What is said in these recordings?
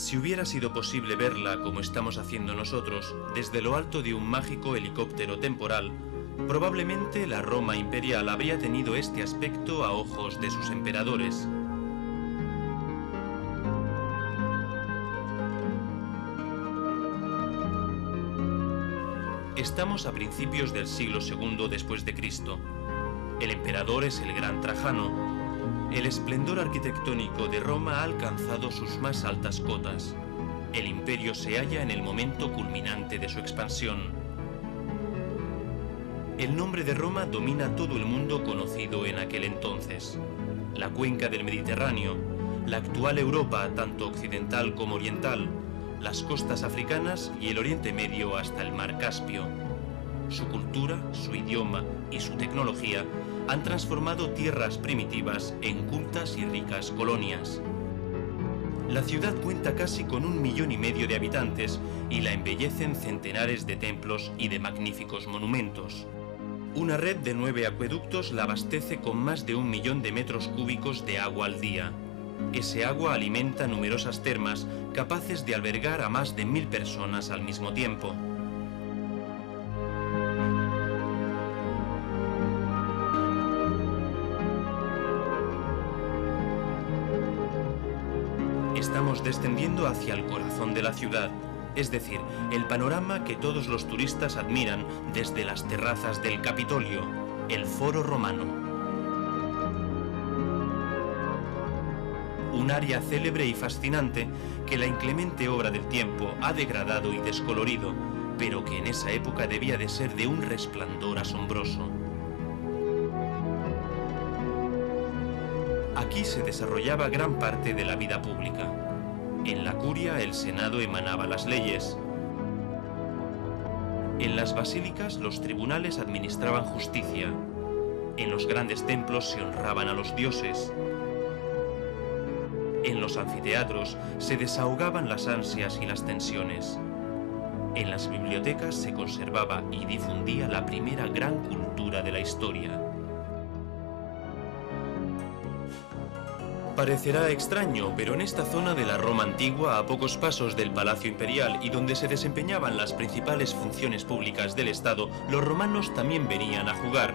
Si hubiera sido posible verla como estamos haciendo nosotros, desde lo alto de un mágico helicóptero temporal, probablemente la Roma imperial habría tenido este aspecto a ojos de sus emperadores. Estamos a principios del siglo II después de Cristo. El emperador es el gran Trajano. El esplendor arquitectónico de Roma ha alcanzado sus más altas cotas. El imperio se halla en el momento culminante de su expansión. El nombre de Roma domina todo el mundo conocido en aquel entonces. La cuenca del Mediterráneo, la actual Europa, tanto occidental como oriental, las costas africanas y el Oriente Medio hasta el Mar Caspio. Su cultura, su idioma y su tecnología han transformado tierras primitivas en cultas y ricas colonias. La ciudad cuenta casi con 1,5 millones de habitantes y la embellecen centenares de templos y de magníficos monumentos. Una red de 9 acueductos la abastece con más de 1 millón de metros cúbicos de agua al día. Ese agua alimenta numerosas termas capaces de albergar a más de 1.000 personas al mismo tiempo. Estamos descendiendo hacia el corazón de la ciudad, es decir, el panorama que todos los turistas admiran desde las terrazas del Capitolio, el Foro Romano. Un área célebre y fascinante que la inclemente obra del tiempo ha degradado y descolorido, pero que en esa época debía de ser de un resplandor asombroso. Aquí se desarrollaba gran parte de la vida pública. En la curia el Senado emanaba las leyes. En las basílicas los tribunales administraban justicia. En los grandes templos se honraban a los dioses. En los anfiteatros se desahogaban las ansias y las tensiones. En las bibliotecas se conservaba y difundía la primera gran cultura de la historia. Parecerá extraño, pero en esta zona de la Roma antigua, a pocos pasos del Palacio Imperial y donde se desempeñaban las principales funciones públicas del Estado, los romanos también venían a jugar.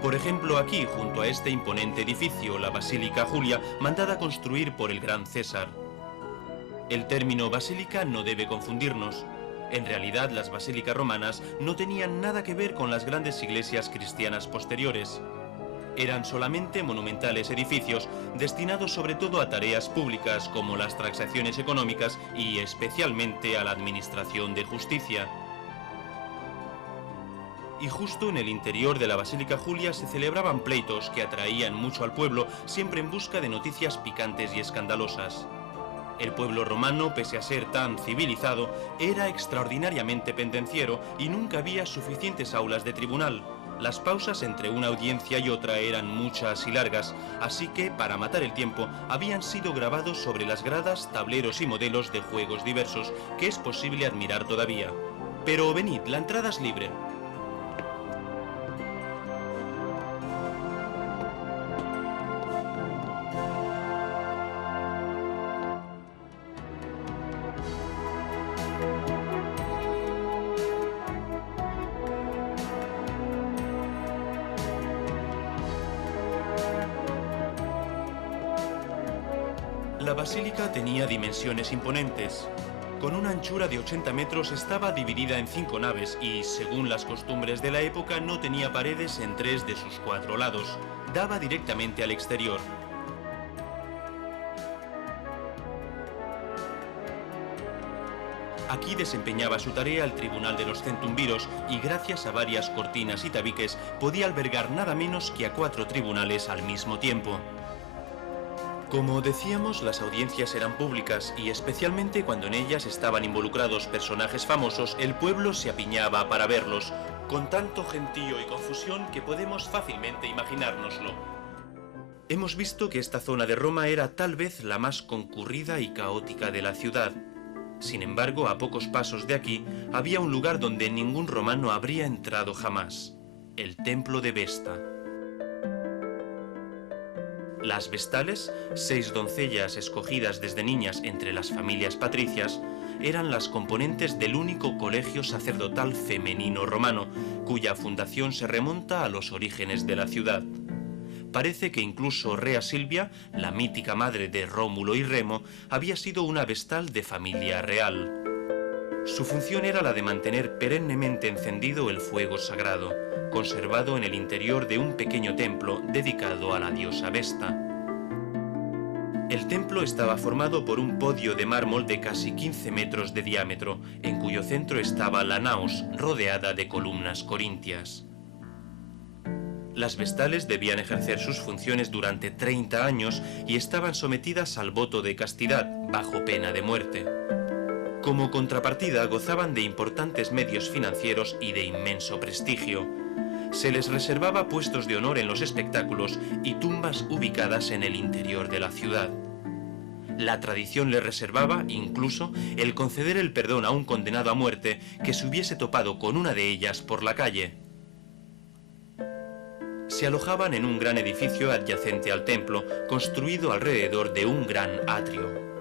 Por ejemplo, aquí, junto a este imponente edificio, la Basílica Julia, mandada construir por el gran César. El término basílica no debe confundirnos. En realidad, las basílicas romanas no tenían nada que ver con las grandes iglesias cristianas posteriores. Eran solamente monumentales edificios destinados sobre todo a tareas públicas como las transacciones económicas y especialmente a la administración de justicia. Y justo en el interior de la Basílica Julia se celebraban pleitos que atraían mucho al pueblo, siempre en busca de noticias picantes y escandalosas. El pueblo romano, pese a ser tan civilizado, era extraordinariamente pendenciero y nunca había suficientes aulas de tribunal. Las pausas entre una audiencia y otra eran muchas y largas, así que, para matar el tiempo, habían sido grabados sobre las gradas tableros y modelos de juegos diversos que es posible admirar todavía. Pero venid, la entrada es libre. La basílica tenía dimensiones imponentes. Con una anchura de 80 metros estaba dividida en 5 naves y, según las costumbres de la época, no tenía paredes en 3 de sus 4 lados. Daba directamente al exterior. Aquí desempeñaba su tarea el Tribunal de los Centumviros y, gracias a varias cortinas y tabiques, podía albergar nada menos que a 4 tribunales al mismo tiempo. Como decíamos, las audiencias eran públicas y especialmente cuando en ellas estaban involucrados personajes famosos, el pueblo se apiñaba para verlos, con tanto gentío y confusión que podemos fácilmente imaginárnoslo. Hemos visto que esta zona de Roma era tal vez la más concurrida y caótica de la ciudad. Sin embargo, a pocos pasos de aquí había un lugar donde ningún romano habría entrado jamás: el Templo de Vesta. Las vestales, 6 doncellas escogidas desde niñas entre las familias patricias, eran las componentes del único colegio sacerdotal femenino romano, cuya fundación se remonta a los orígenes de la ciudad. Parece que incluso Rea Silvia, la mítica madre de Rómulo y Remo, había sido una vestal de familia real. Su función era la de mantener perennemente encendido el fuego sagrado, conservado en el interior de un pequeño templo dedicado a la diosa Vesta. El templo estaba formado por un podio de mármol de casi 15 metros de diámetro, en cuyo centro estaba la naos, rodeada de columnas corintias. Las vestales debían ejercer sus funciones durante 30 años y estaban sometidas al voto de castidad, bajo pena de muerte. Como contrapartida gozaban de importantes medios financieros y de inmenso prestigio. Se les reservaba puestos de honor en los espectáculos y tumbas ubicadas en el interior de la ciudad. La tradición les reservaba, incluso, el conceder el perdón a un condenado a muerte que se hubiese topado con una de ellas por la calle. Se alojaban en un gran edificio adyacente al templo, construido alrededor de un gran atrio.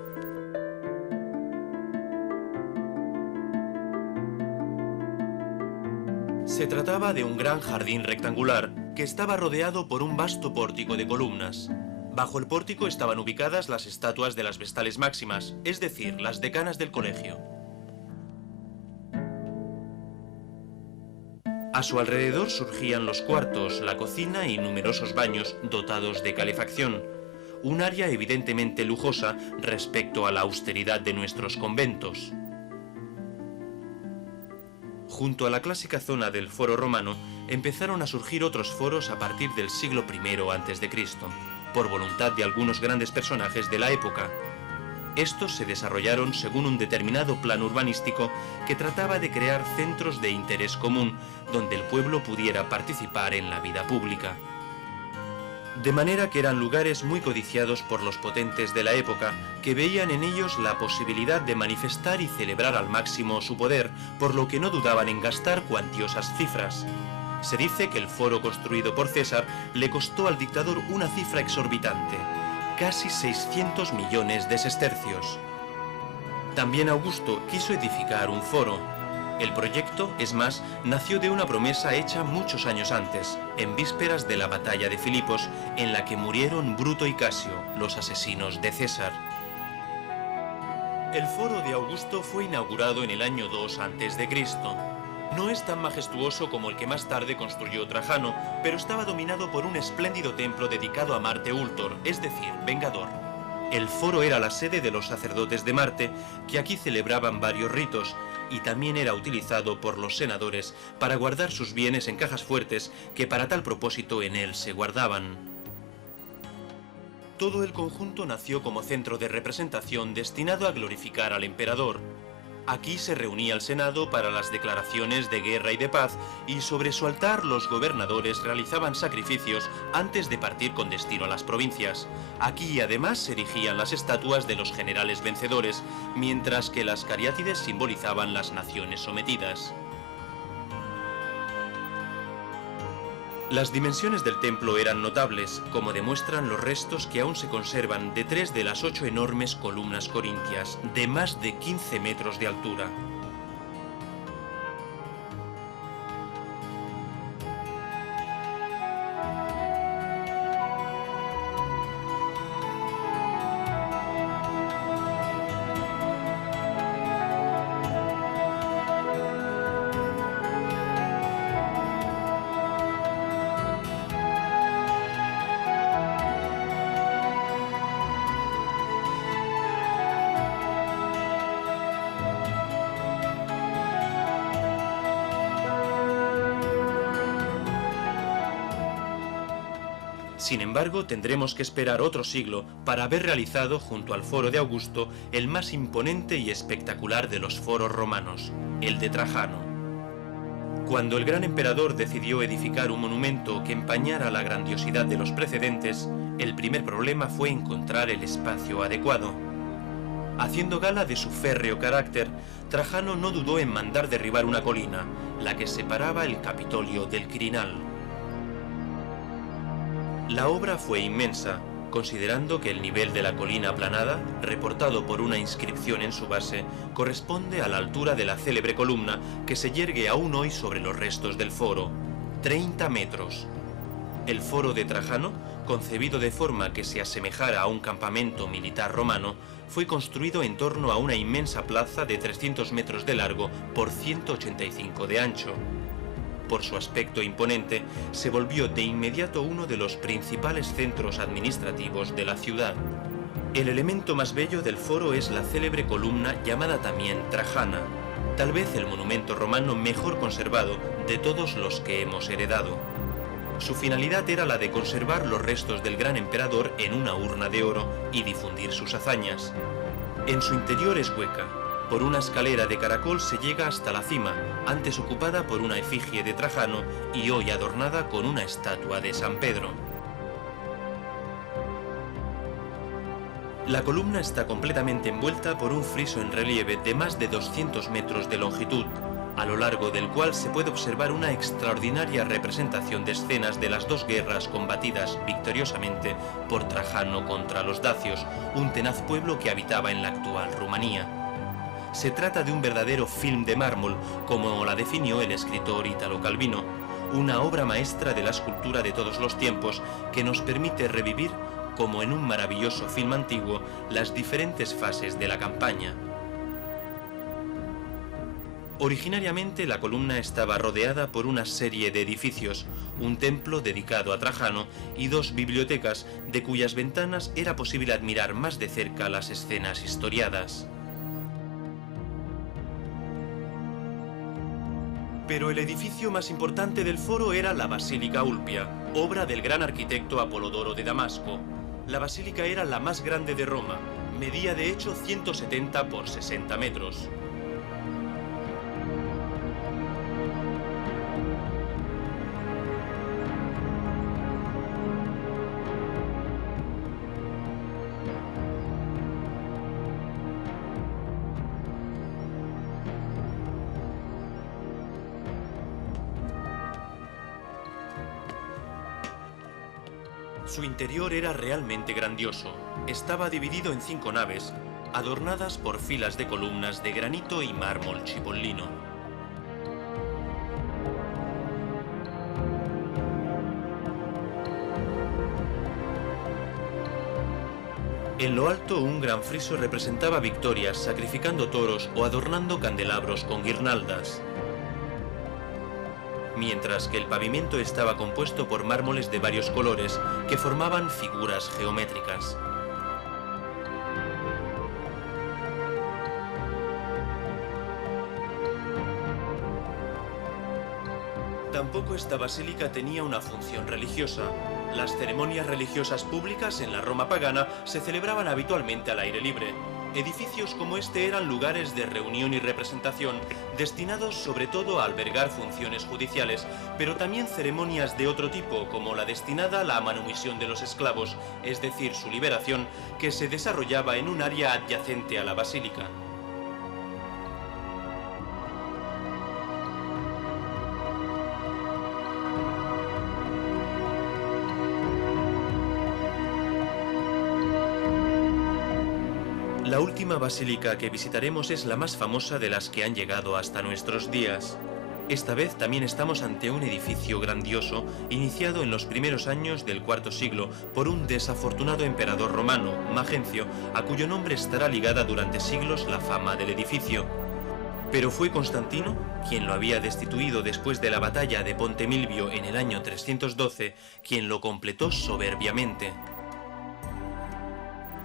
Se trataba de un gran jardín rectangular que estaba rodeado por un vasto pórtico de columnas. Bajo el pórtico estaban ubicadas las estatuas de las vestales máximas, es decir, las decanas del colegio. A su alrededor surgían los cuartos, la cocina y numerosos baños dotados de calefacción, un área evidentemente lujosa respecto a la austeridad de nuestros conventos. Junto a la clásica zona del Foro Romano, empezaron a surgir otros foros a partir del siglo I a.C., por voluntad de algunos grandes personajes de la época. Estos se desarrollaron según un determinado plan urbanístico que trataba de crear centros de interés común, donde el pueblo pudiera participar en la vida pública. De manera que eran lugares muy codiciados por los potentes de la época, que veían en ellos la posibilidad de manifestar y celebrar al máximo su poder, por lo que no dudaban en gastar cuantiosas cifras. Se dice que el foro construido por César le costó al dictador una cifra exorbitante, casi 600 millones de sestercios. También Augusto quiso edificar un foro. El proyecto, es más, nació de una promesa hecha muchos años antes, en vísperas de la batalla de Filipos, en la que murieron Bruto y Casio, los asesinos de César. El foro de Augusto fue inaugurado en el año 2 a.C. No es tan majestuoso como el que más tarde construyó Trajano, pero estaba dominado por un espléndido templo dedicado a Marte Ultor, es decir, Vengador. El foro era la sede de los sacerdotes de Marte, que aquí celebraban varios ritos, y también era utilizado por los senadores para guardar sus bienes en cajas fuertes que para tal propósito en él se guardaban. Todo el conjunto nació como centro de representación destinado a glorificar al emperador. Aquí se reunía el Senado para las declaraciones de guerra y de paz, y sobre su altar los gobernadores realizaban sacrificios antes de partir con destino a las provincias. Aquí además se erigían las estatuas de los generales vencedores, mientras que las cariátides simbolizaban las naciones sometidas. Las dimensiones del templo eran notables, como demuestran los restos que aún se conservan de 3 de las 8 enormes columnas corintias, de más de 15 metros de altura. Sin embargo, tendremos que esperar otro siglo para haber realizado junto al foro de Augusto el más imponente y espectacular de los foros romanos, el de Trajano. Cuando el gran emperador decidió edificar un monumento que empañara la grandiosidad de los precedentes, el primer problema fue encontrar el espacio adecuado. Haciendo gala de su férreo carácter, Trajano no dudó en mandar derribar una colina, la que separaba el Capitolio del Quirinal. La obra fue inmensa, considerando que el nivel de la colina aplanada, reportado por una inscripción en su base, corresponde a la altura de la célebre columna que se yergue aún hoy sobre los restos del foro, 30 metros. El foro de Trajano, concebido de forma que se asemejara a un campamento militar romano, fue construido en torno a una inmensa plaza de 300 metros de largo por 185 de ancho. Por su aspecto imponente, se volvió de inmediato uno de los principales centros administrativos de la ciudad. El elemento más bello del foro es la célebre columna llamada también Trajana, tal vez el monumento romano mejor conservado de todos los que hemos heredado. Su finalidad era la de conservar los restos del gran emperador en una urna de oro y difundir sus hazañas. En su interior es hueca. Por una escalera de caracol se llega hasta la cima, antes ocupada por una efigie de Trajano y hoy adornada con una estatua de San Pedro. La columna está completamente envuelta por un friso en relieve de más de 200 metros de longitud, a lo largo del cual se puede observar una extraordinaria representación de escenas de las dos guerras combatidas victoriosamente por Trajano contra los dacios, un tenaz pueblo que habitaba en la actual Rumanía. Se trata de un verdadero film de mármol, como la definió el escritor Italo Calvino, una obra maestra de la escultura de todos los tiempos que nos permite revivir, como en un maravilloso film antiguo, las diferentes fases de la campaña. Originariamente la columna estaba rodeada por una serie de edificios, un templo dedicado a Trajano y dos bibliotecas de cuyas ventanas era posible admirar más de cerca las escenas historiadas. Pero el edificio más importante del foro era la Basílica Ulpia, obra del gran arquitecto Apolodoro de Damasco. La basílica era la más grande de Roma, medía de hecho 170 por 60 metros. Su interior era realmente grandioso. Estaba dividido en 5 naves, adornadas por filas de columnas de granito y mármol cipollino. En lo alto, un gran friso representaba victorias sacrificando toros o adornando candelabros con guirnaldas, mientras que el pavimento estaba compuesto por mármoles de varios colores que formaban figuras geométricas. Tampoco esta basílica tenía una función religiosa. Las ceremonias religiosas públicas en la Roma pagana se celebraban habitualmente al aire libre. Edificios como este eran lugares de reunión y representación, destinados sobre todo a albergar funciones judiciales, pero también ceremonias de otro tipo, como la destinada a la manumisión de los esclavos, es decir, su liberación, que se desarrollaba en un área adyacente a la basílica. La última basílica que visitaremos es la más famosa de las que han llegado hasta nuestros días. Esta vez también estamos ante un edificio grandioso, iniciado en los primeros años del IV siglo por un desafortunado emperador romano, Magencio, a cuyo nombre estará ligada durante siglos la fama del edificio. Pero fue Constantino, quien lo había destituido después de la batalla de Ponte Milvio en el año 312, quien lo completó soberbiamente.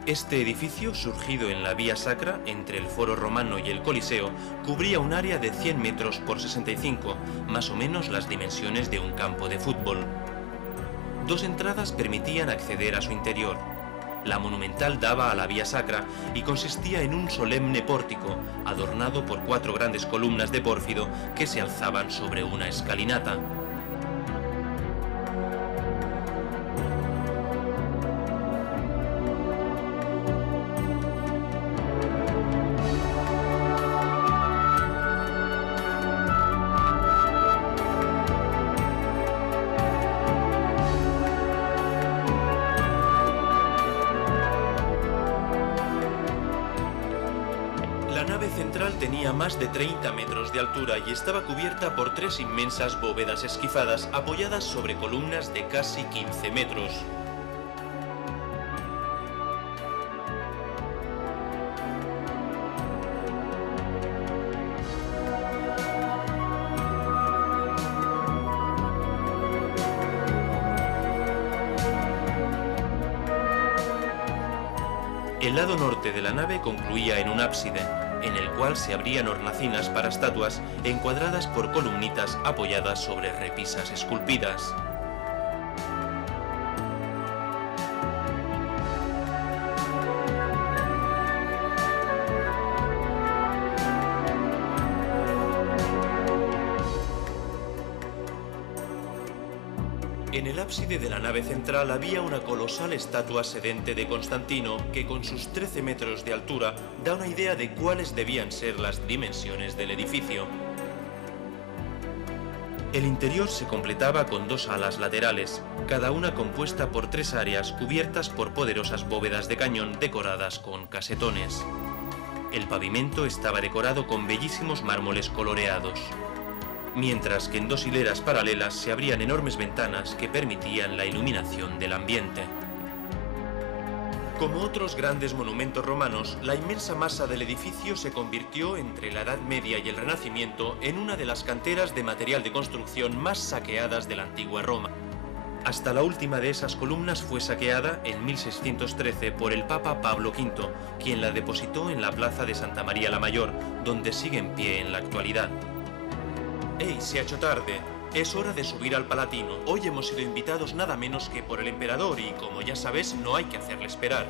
Este edificio, surgido en la Vía Sacra, entre el Foro Romano y el Coliseo, cubría un área de 100 metros por 65, más o menos las dimensiones de un campo de fútbol. 2 entradas permitían acceder a su interior. La monumental daba a la Vía Sacra y consistía en un solemne pórtico, adornado por 4 grandes columnas de pórfido que se alzaban sobre una escalinata. nave central tenía más de 30 metros de altura y estaba cubierta por 3 inmensas bóvedas esquifadas apoyadas sobre columnas de casi 15 metros. El lado norte de la nave concluía en un ábside, en el cual se abrían hornacinas para estatuas encuadradas por columnitas apoyadas sobre repisas esculpidas. En el ábside de la nave central había una colosal estatua sedente de Constantino que con sus 13 metros de altura da una idea de cuáles debían ser las dimensiones del edificio. El interior se completaba con 2 alas laterales, cada una compuesta por 3 áreas cubiertas por poderosas bóvedas de cañón decoradas con casetones. El pavimento estaba decorado con bellísimos mármoles coloreados, mientras que en 2 hileras paralelas se abrían enormes ventanas que permitían la iluminación del ambiente. Como otros grandes monumentos romanos, la inmensa masa del edificio se convirtió entre la Edad Media y el Renacimiento en una de las canteras de material de construcción más saqueadas de la antigua Roma. Hasta la última de esas columnas fue saqueada en 1613 por el Papa Pablo V, quien la depositó en la plaza de Santa María la Mayor, donde sigue en pie en la actualidad. ¡Ey, se ha hecho tarde! Es hora de subir al Palatino. Hoy hemos sido invitados nada menos que por el emperador y, como ya sabes, no hay que hacerle esperar.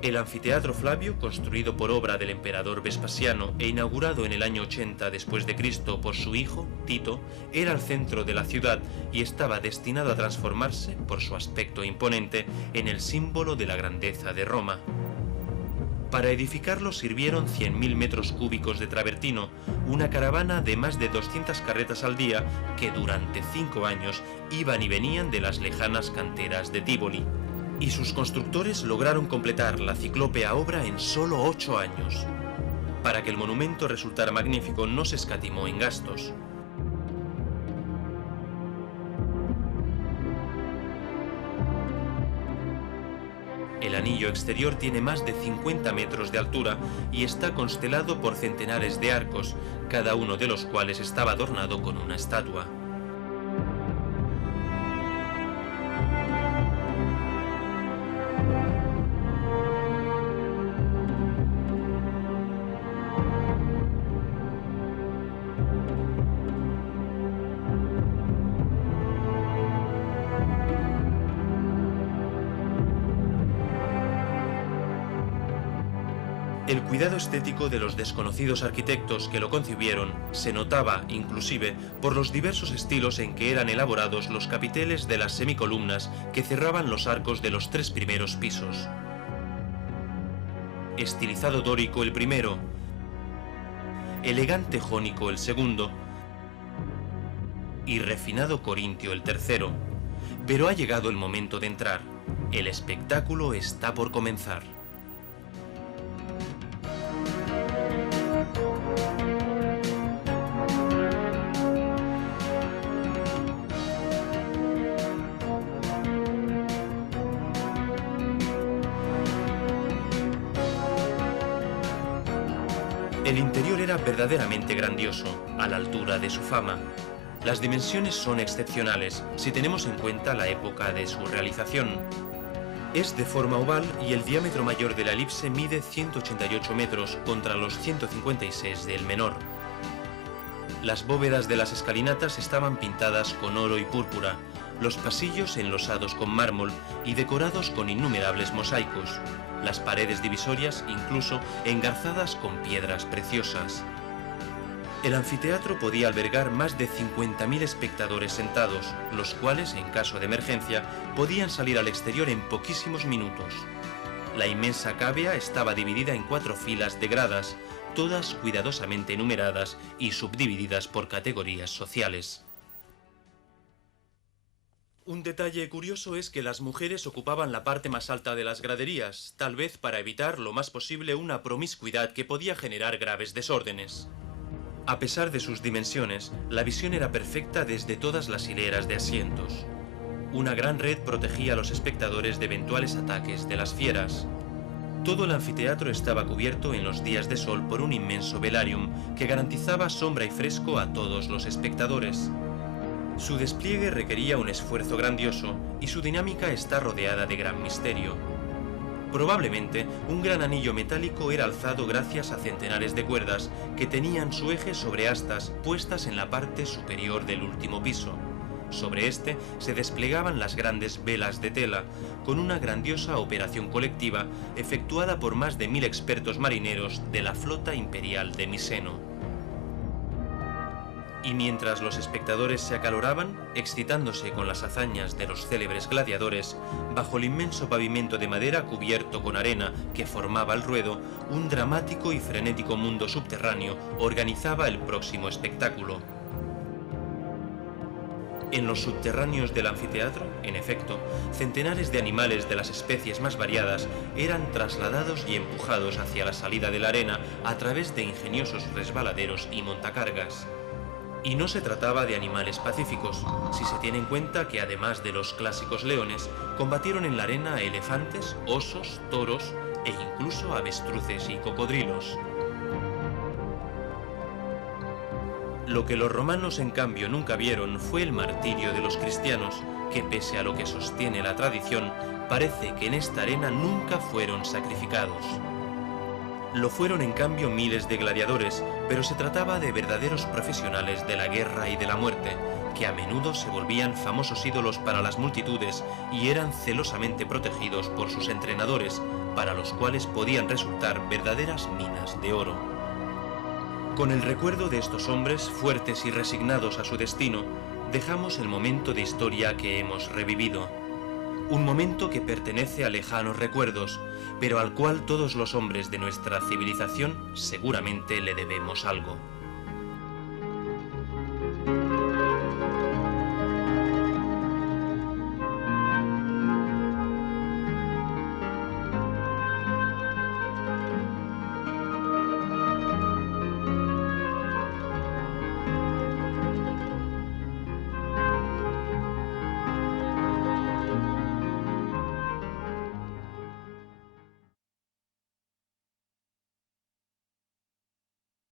El anfiteatro Flavio, construido por obra del emperador Vespasiano e inaugurado en el año 80 después de Cristo por su hijo, Tito, era el centro de la ciudad y estaba destinado a transformarse, por su aspecto imponente, en el símbolo de la grandeza de Roma. Para edificarlo sirvieron 100.000 metros cúbicos de travertino, una caravana de más de 200 carretas al día que durante 5 años iban y venían de las lejanas canteras de Tívoli. Y sus constructores lograron completar la ciclópea obra en solo 8 años. Para que el monumento resultara magnífico no se escatimó en gastos. El anillo exterior tiene más de 50 metros de altura y está constelado por centenares de arcos, cada uno de los cuales estaba adornado con una estatua. El cuidado estético de los desconocidos arquitectos que lo concibieron se notaba, inclusive, por los diversos estilos en que eran elaborados los capiteles de las semicolumnas que cerraban los arcos de los 3 primeros pisos. Estilizado dórico el primero, elegante jónico el segundo y refinado corintio el tercero. Pero ha llegado el momento de entrar. El espectáculo está por comenzar. El interior era verdaderamente grandioso, a la altura de su fama. Las dimensiones son excepcionales si tenemos en cuenta la época de su realización. Es de forma oval y el diámetro mayor de la elipse mide 188 metros contra los 156 del menor. Las bóvedas de las escalinatas estaban pintadas con oro y púrpura, los pasillos enlosados con mármol y decorados con innumerables mosaicos, las paredes divisorias incluso engarzadas con piedras preciosas. El anfiteatro podía albergar más de 50.000 espectadores sentados, los cuales, en caso de emergencia, podían salir al exterior en poquísimos minutos. La inmensa cavea estaba dividida en 4 filas de gradas, todas cuidadosamente numeradas y subdivididas por categorías sociales. Un detalle curioso es que las mujeres ocupaban la parte más alta de las graderías, tal vez para evitar lo más posible una promiscuidad que podía generar graves desórdenes. A pesar de sus dimensiones, la visión era perfecta desde todas las hileras de asientos. Una gran red protegía a los espectadores de eventuales ataques de las fieras. Todo el anfiteatro estaba cubierto en los días de sol por un inmenso velarium que garantizaba sombra y fresco a todos los espectadores. Su despliegue requería un esfuerzo grandioso y su dinámica está rodeada de gran misterio. Probablemente un gran anillo metálico era alzado gracias a centenares de cuerdas que tenían su eje sobre astas puestas en la parte superior del último piso. Sobre este se desplegaban las grandes velas de tela, con una grandiosa operación colectiva efectuada por más de 1000 expertos marineros de la flota imperial de Miseno. Y mientras los espectadores se acaloraban, excitándose con las hazañas de los célebres gladiadores, bajo el inmenso pavimento de madera cubierto con arena que formaba el ruedo, un dramático y frenético mundo subterráneo organizaba el próximo espectáculo. En los subterráneos del anfiteatro, en efecto, centenares de animales de las especies más variadas eran trasladados y empujados hacia la salida de la arena a través de ingeniosos resbaladeros y montacargas. Y no se trataba de animales pacíficos, si se tiene en cuenta que además de los clásicos leones, combatieron en la arena elefantes, osos, toros e incluso avestruces y cocodrilos. Lo que los romanos en cambio nunca vieron fue el martirio de los cristianos, que pese a lo que sostiene la tradición, parece que en esta arena nunca fueron sacrificados. Lo fueron en cambio miles de gladiadores, pero se trataba de verdaderos profesionales de la guerra y de la muerte, que a menudo se volvían famosos ídolos para las multitudes y eran celosamente protegidos por sus entrenadores, para los cuales podían resultar verdaderas minas de oro. Con el recuerdo de estos hombres, fuertes y resignados a su destino, dejamos el momento de historia que hemos revivido. Un momento que pertenece a lejanos recuerdos, pero al cual todos los hombres de nuestra civilización seguramente le debemos algo.